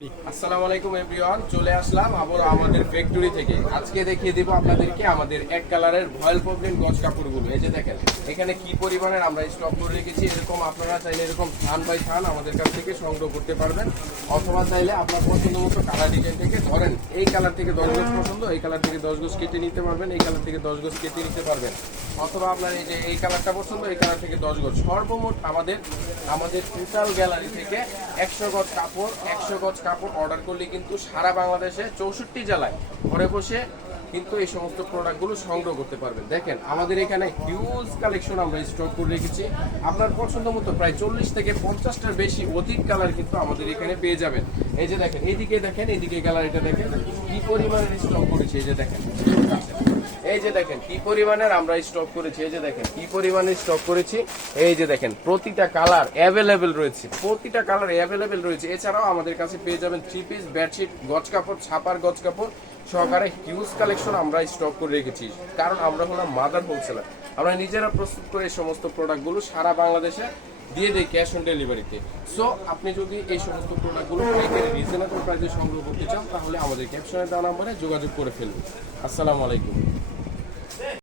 আসসালামু আলাইকুম এভরিওয়ান, চলে আসলাম আবার আমাদের ফ্যাক্টরি থেকে। আজকে দেখিয়ে দিব আপনাদেরকে আমাদের এক কালারের ভয়েল প্রবলেম গজ কাপড়গুলো। এই যে দেখেন এখানে কি পরিমাণের আমরা স্টক করে রেখেছি। এরকম আপনারা চাইলে এরকম থান বাই থান আমাদের কাছ থেকে সংগ্রহ করতে পারবেন, অথবা চাইলে আপনার পছন্দ মতো কালার ডিজাইন থেকে ধরেন এই কালার থেকে 10 গজ পছন্দ, এই কালার থেকে 10 গজ কেটে নিতে পারবেন, এই কালার থেকে 10 গজ কেটে নিতে পারবেন, অথবা আপনার এই যে এই কালারটা পছন্দ, এই কালার থেকে 10 গজ। সর্বমোট আমাদের টোটাল গ্যালারি থেকে 100 গজ কাপড় অর্ডার করলে কিন্তু সারা বাংলাদেশে 64 জেলায় ঘরে বসে কিন্তু এই সমস্ত প্রোডাক্টগুলো সংগ্রহ করতে পারবেন। দেখেন আমাদের এখানে হিউজ কালেকশন আমরা স্টক করে রেখেছি। আপনার পছন্দ মতো প্রায় 40 থেকে 50টার বেশি অধিক কালার কিন্তু আমাদের এখানে পেয়ে যাবেন। এই যে দেখেন এদিকে গ্যালারিটা দেখেন কি পরিমাণের স্টক করেছি। এই যে দেখেন কি পরিমাণের আমরা স্টক করেছি। এই যে দেখেন কি পরিমাণের স্টক করেছি। এই যে দেখেন প্রতিটা কালার অ্যাভেলেবেল রয়েছে। এছাড়াও আমাদের কাছে পেয়ে যাবেন 3 পিস বেডশিট গজ কাপড়, ছাপার গজ কাপড় সহকারে হিউজ কালেকশন আমরা স্টক করে রেখেছি। কারণ আমরা হলাম মাদার হোলসেলার, আমরা নিজেরা প্রস্তুত করে এই সমস্ত প্রোডাক্টগুলো সারা বাংলাদেশে দিয়ে দেয় ক্যাশ অন ডেলিভারিতে। সো আপনি যদি এই সমস্ত প্রোডাক্টগুলো পাইকারি রিজনেবল প্রাইসে সংগ্রহ করতে চান তাহলে আমাদের ক্যাপশনে দেওয়া নম্বরে যোগাযোগ করে ফেলুন। আসসালামু আলাইকুম।